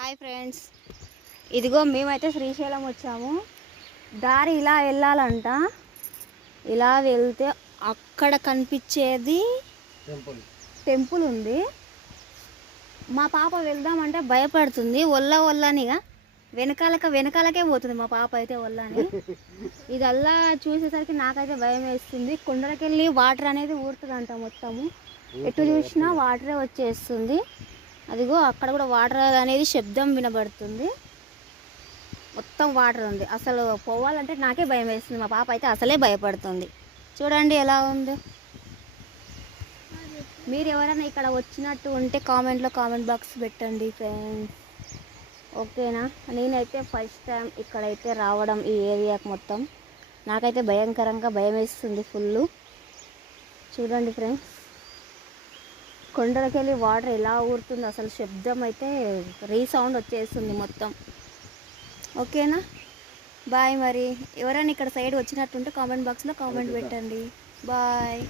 Hi friends, ఇదిగో మేమైతే శ్రీశైలం వచ్చాము. దారి ఇలా వెళ్ళాలంట. ఇలా వెళ్తే అక్కడ కనిపించేది టెంపుల్ ఉంది. మా పాప వెళ్దామంటే భయపడుతుంది. ఒళ్ళనిగా వెనకాలకే పోతుంది మా పాప అయితే ఒళ్ళని. ఇదల్లా చూసేసరికి నాకైతే భయం వేస్తుంది. కొండలకెళ్ళి వాటర్ అనేది ఊరుతుందంట. మొత్తము ఎటు చూసినా వాటరే వచ్చేస్తుంది. అదిగో అక్కడ కూడా వాటర్ అనేది శబ్దం వినబడుతుంది. మొత్తం వాటర్ ఉంది. అసలు పోవాలంటే నాకే భయం వేస్తుంది. మా పాప అయితే అసలే భయపడుతుంది. చూడండి ఎలా ఉందో. మీరు ఎవరైనా ఇక్కడ వచ్చినట్టు ఉంటే కామెంట్ బాక్స్ పెట్టండి ఫ్రెండ్స్. ఓకేనా? నేనైతే ఫస్ట్ టైం ఇక్కడైతే రావడం, ఈ ఏరియాకి మొత్తం నాకైతే భయంకరంగా భయం వేస్తుంది ఫుల్. చూడండి ఫ్రెండ్స్, కొండలకెళ్ళి వాటర్ ఎలా ఊరుతుంది. అసలు శబ్దం అయితే రీసౌండ్ వచ్చేస్తుంది మొత్తం. ఓకేనా? బాయ్. మరి ఎవరైనా ఇక్కడ సైడ్ వచ్చినట్టుంటే కామెంట్ బాక్స్లో కామెంట్ పెట్టండి. బాయ్.